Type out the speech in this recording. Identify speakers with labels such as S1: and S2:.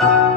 S1: Bye.